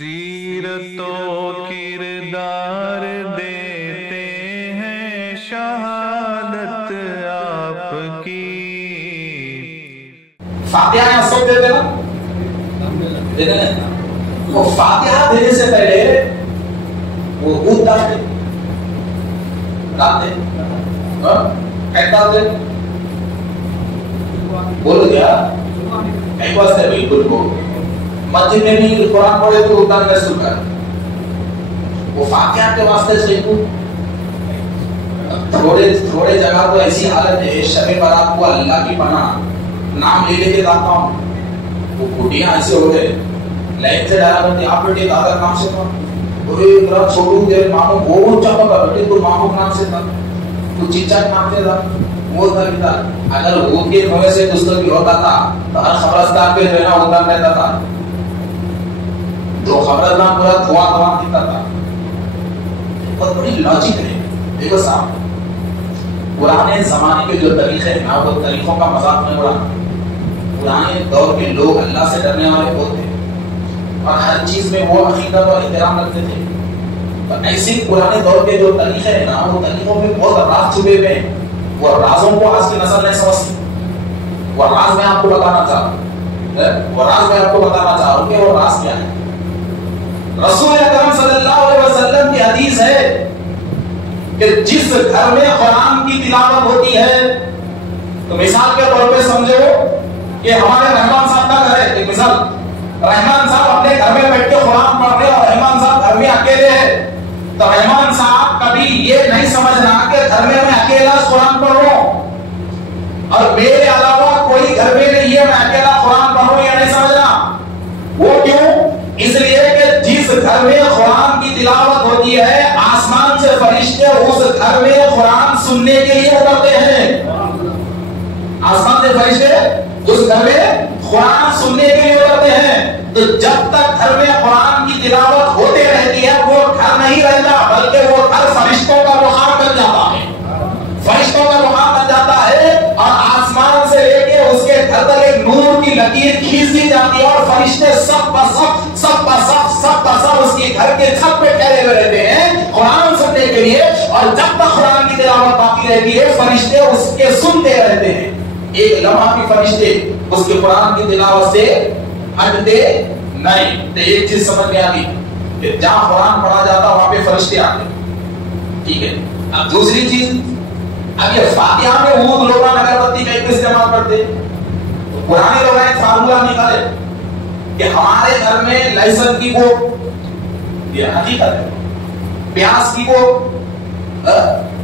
سیرت و کردار دیتے ہیں شہادت آپ کی۔ فاتحہ یہاں سب دیتے نا، دیتے نا، وہ فاتحہ دینے سے پہلے وہ اود ڈالتے ڈالتے بولو کیا ایک واسطے بالکل بولو، مسجد میں بھی قرآن پڑھے تو اردان میں سن کر وہ فاتحہ کے واسطے سے تھوڑے جگہ تو ایسی حالت ہے شب برات کو اللہ کی پناہ نام لے لے کے جاتا ہوں، وہ کٹیاں ایسے ہو گئے لائن سے ڈالا کرتے آپ بیٹے دادا نام سے تھا، ذرا چھوٹو دیر مامو بہت چپا کا بیٹے تو مامو نام سے تھا، تو چیچا نام سے تھا، وہ تھا اگر وہ کے وجہ سے دوستوں کی ہوتا تھا تو ہر خبرستان پہ رہنا ہوتا رہتا تھا، تو خبرستان پورا دھواں دکھتا تھا۔ بہت بڑی لاجک ہے، دیکھو صاحب پرانے زمانے کے جو طریقے ہیں وہ طریقوں کا مذاق نہیں اڑانا، پرانے دور کے لوگ اللہ سے ڈرنے والے بہت تھے اور ہر چیز میں وہ عقیدت اور احترام رکھتے تھے، تو ایسے پرانے دور کے جو طریقے ہیں نا وہ طریقوں میں بہت راز چھپے ہوئے ہیں، وہ رازوں کو آج کی نسل نہیں سمجھتی، وہ راز میں آپ کو بتانا چاہوں، وہ راز میں آپ کو بتانا چاہوں کہ وہ راز کیا ہے۔ رسول اکرم صلی اللہ علیہ وسلم کی حدیث ہے کہ جس گھر میں قرآن کی تلاوت ہوتی ہے تو مثال کے طور پہ سمجھو کہ ہمارے رحمان صاحب کا گھر ہے، ایک مثال رحمان صاحب اپنے گھر میں بیٹھ کے قرآن پڑھ رہے اور رحمان صاحب گھر میں اکیلے ہیں، تو رحمان صاحب کبھی یہ نہیں سمجھنا کہ گھر میں اکیلا قرآن پڑھ رہا ہوں اور میرے علاوہ کوئی گھر میں نہیں ہے، میں اکیلا قرآن پڑھ رہا ہوں، یہ نہیں سمجھنا۔ وہ کیوں؟ اس لیے کہ جس گھر میں قرآن کی تلاوت ہوتی ہے آسمان سے فرشتے اس گھر میں قرآن سننے کے لیے اترتے ہیں، آسمان سے فرشتے اس گھر میں قرآن سننے کے لیے اترتے ہیں، تو جب تک گھر میں قرآن کی تلاوت ہوتے رہتی ہے وہ گھر نہیں رہتا بلکہ وہ گھر فرشتوں کا مقام بن جاتا ہے، فرشتوں کا مقام بن جاتا ہے اور آسمان سے لے کے اس کے گھر تک ایک نور کی لکیر کھینچ دی جاتی ہے اور فرشتے سب اس کے گھر کے چھت پہ ٹھہرے ہوئے رہتے ہیں قرآن سننے کے لیے، اور جب تک قرآن کی تلاوت باقی رہتی ہے فرشتے اس کے سنتے رہتے ہیں، ایک لمحہ بھی فرشتے اس کے قرآن کی تلاوت سے ہٹتے نہیں۔ تو ایک چیز سمجھ میں آتی کہ جہاں قرآن پڑھا جاتا وہاں پہ فرشتے آتے، ٹھیک ہے۔ اب دوسری چیز، اب یہ فاتحہ میں عود لوگاں اگربتی کا ایک استعمال کرتے، تو پرانے لوگ ایک فارمولا نکالے کہ ہمارے گھر میں لہسن کی بو، یہ حقیقت ہے، پیاز کی بو،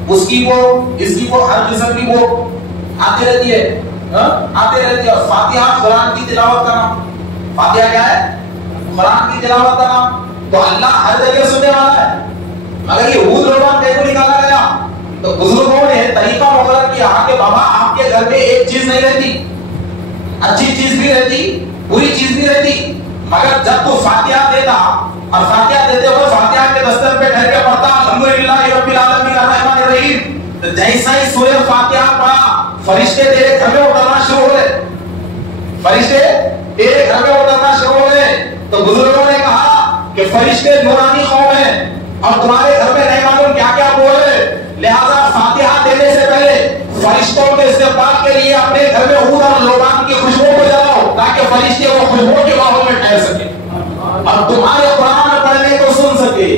اس کی بو، اس کی بو، ہر قسم کی بو آتی رہتی ہے، آتے رہتی ہے۔ اور فاتحہ قرآن کی تلاوت کا نام، فاتحہ کیا ہے؟ قرآن کی تلاوت کا نام، تو اللہ ہر جگہ سننے والا ہے، مگر یہ عود لوگاں کیسے نکالا گیا؟ تو بزرگوں نے طریقہ مقرر کیا کہ بابا آپ کے گھر میں ایک چیز نہیں رہتی، اچھی چیز بھی رہتی بری چیز بھی رہتی، مگر جب تو فاتحہ دیتا اور فاتحہ دیتے ہوئے فاتحہ کے دستر پہ ٹھہر کے پڑھتا الحمدللہ رب العالمین الرحمن الرحیم، تو جیسا ہی سورہ فاتحہ پڑھا فرشتے تیرے گھر میں اترنا شروع ہو گئے، فرشتے تیرے گھر میں اترنا شروع ہو گئے۔ تو بزرگوں نے کہا کہ فرشتے نورانی قوم ہیں اور تمہارے گھر میں نہیں معلوم کیا کیا بولے، لہذا فاتحہ دینے سے پہلے فرشتوں کے استقبال کے لیے اپنے گھر میں عود اور لوبان کی خوشبو کو جلاؤ تاکہ فرشتے وہ خوشبو کے ماحول میں ٹھہر سکے اور تمہارے قرآن پڑھنے کو سن سکے،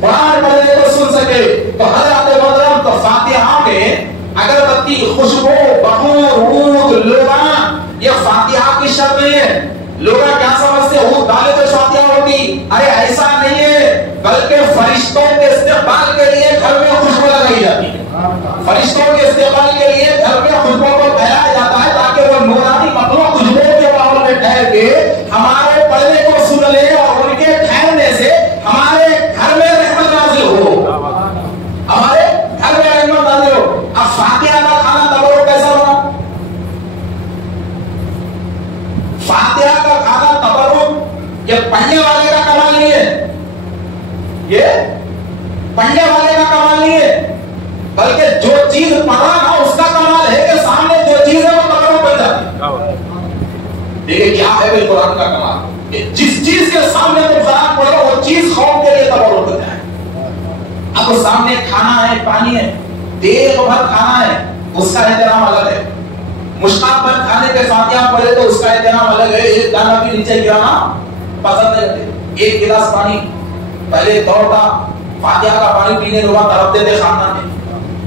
قرآن پڑھنے کو سن سکے۔ تو حضرات محترم، تو فاتحہ میں اگربتی، خوشبو، بخور، عود، لوبان یہ فاتحہ کی شرط نہیں ہے۔ لوگ کیا سمجھتے عود ڈالے تو فاتحہ ہوتی، ارے ایسا نہیں ہے، بلکہ فرشتوں کے استقبال کے لیے گھر میں خوشبو لگائی جاتی ہے، فرشتوں کے استقبال کے لیے گھر میں خوشبو کو پھیلایا جاتا ہے تاکہ وہ نورانی مخلوق خوشبو کے ماحول میں ٹھہر کے ہمارے پڑھنے کو سن لے اور ان کے ٹھہرنے سے ہمارے گھر میں رحمت نازل ہو، ہمارے گھر میں رحمت نازل ہو۔ اب فاتحہ کا کھانا تبرک کیسا بنا؟ فاتحہ کا کھانا تبرک یہ پڑھنے والے کا کمال نہیں ہے، یہ پڑھنے والے کا کمال نہیں ہے، بلکہ جو چیز پڑھا نا اس کا کمال ہے کہ سامنے جو چیز ہے وہ تبرک بن جاتی ہے۔ دیکھیں کیا ہے بھائی قرآن کا کمال، کہ جس چیز کے سامنے تم قرآن پڑھو پانی ہے، دیگ بھر کھانا ہے اس کا احترام الگ ہے، مشتاق بھر کھانے کے فاتحہ پڑھے تو اس کا احترام الگ ہے، ایک دانہ بھی نیچے گرانا پسند نہیں کرتے۔ ایک گلاس پانی پہلے دور تھا، فاتحہ کا پانی پینے کے بعد تڑپتے تھے خاندان میں،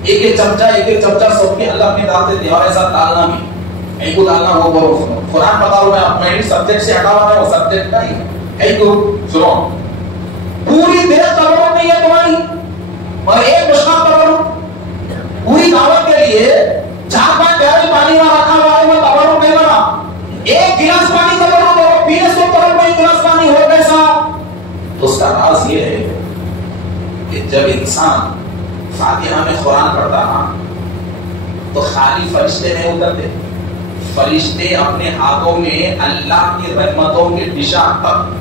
ایک ایک چمچہ سب کے اللہ میں ڈالتے تھے، اور ایسا ڈالنا بھی ایک کو ڈالنا وہ بولو قرآن بتا رہا ہوں میں سبجیکٹ سے ہٹا ہوا ہے، وہ سبجیکٹ کا ہی ایک کو سنو، پوری دیر تبرک نہیں ہے تمہاری اور ایک مشتاق تبرک، پوری دعوت کے لیے 4-5 پیالے پانی میں رکھا ہوا ہے، وہ تبرک نہیں بنا، ایک گلاس پانی تبرک ہو، پینے سے تبرک میں ایک گلاس پانی ہو کیسا؟ تو اس کا راز یہ ہے کہ جب انسان فاتحہ میں قرآن پڑھتا نا تو خالی فرشتے نہیں اترتے، فرشتے اپنے ہاتھوں میں اللہ کی رحمتوں کے ڈشا تک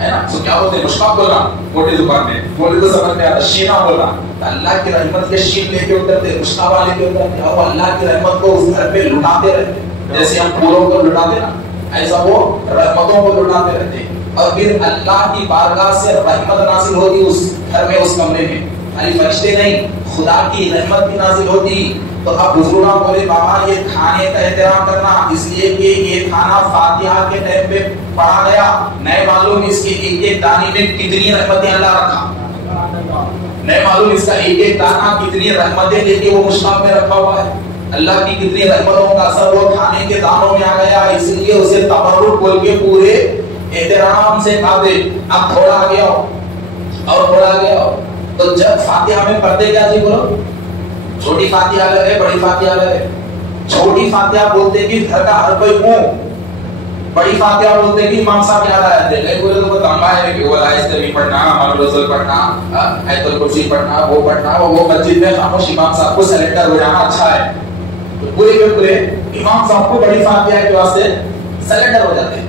ہے نا، سو کیا بولتے ہیں مشتاق بول رہا موٹی زبان میں بولے تو سمجھ میں آتا، شینا بول رہا، اللہ کی رحمت کے شین لے کے اترتے، مشتاق لے کے اترتے، اور اللہ کی رحمت کو اس گھر پہ لٹاتے رہتے، جیسے ہم پھولوں کو لٹاتے نا ایسا وہ رحمتوں کو لٹاتے رہتے، اور پھر اللہ کی بارگاہ سے رحمت نازل ہوتی اس گھر میں، اس کمرے میں، خالی فرشتے نہیں خدا کی رحمت بھی نازل ہوتی۔ تو اب بزرگاں بولے بابا یہ کھانے کا احترام کرنا، اس لیے کہ یہ کھانا فاتحہ کے ٹائم پہ پڑھا گیا، نئے معلوم اس کی ایک ایک دانے میں کتنی رحمتیں اللہ رکھا، نئے معلوم اس کا ایک ایک دانہ کتنی رحمتیں لے کے وہ مشتاق میں رکھا ہوا ہے، اللہ کی کتنی رحمتوں کا اثر وہ کھانے کے دانوں میں آ گیا، اس لیے اسے تبرک بول کے پورے احترام سے کھاتے۔ اب تھوڑا آ گیا اور تھوڑا آ گیا، تو جب فاتحہ میں پڑھتے کیا جی بولو، چھوٹی فاتحہ الگ ہے، بڑی فاتحہ الگ ہے، چھوٹی فاتحہ بولتے کہ گھر کا ہر کوئی منہ، بڑی فاتحہ بولتے کہ امام صاحب یاد آیا تھے، نہیں بولے تو وہ تنبا ہے کہ وہ لائے پڑھنا، ہمارا رسول پڑھنا، آیت الکرسی پڑھنا، وہ پڑھنا، وہ مسجد میں خاموش امام صاحب کو سلیکٹر ہو جانا اچھا ہے، تو پورے کے پورے امام صاحب کو بڑی فاتحہ کے واسطے سلیکٹر ہو جاتے ہیں۔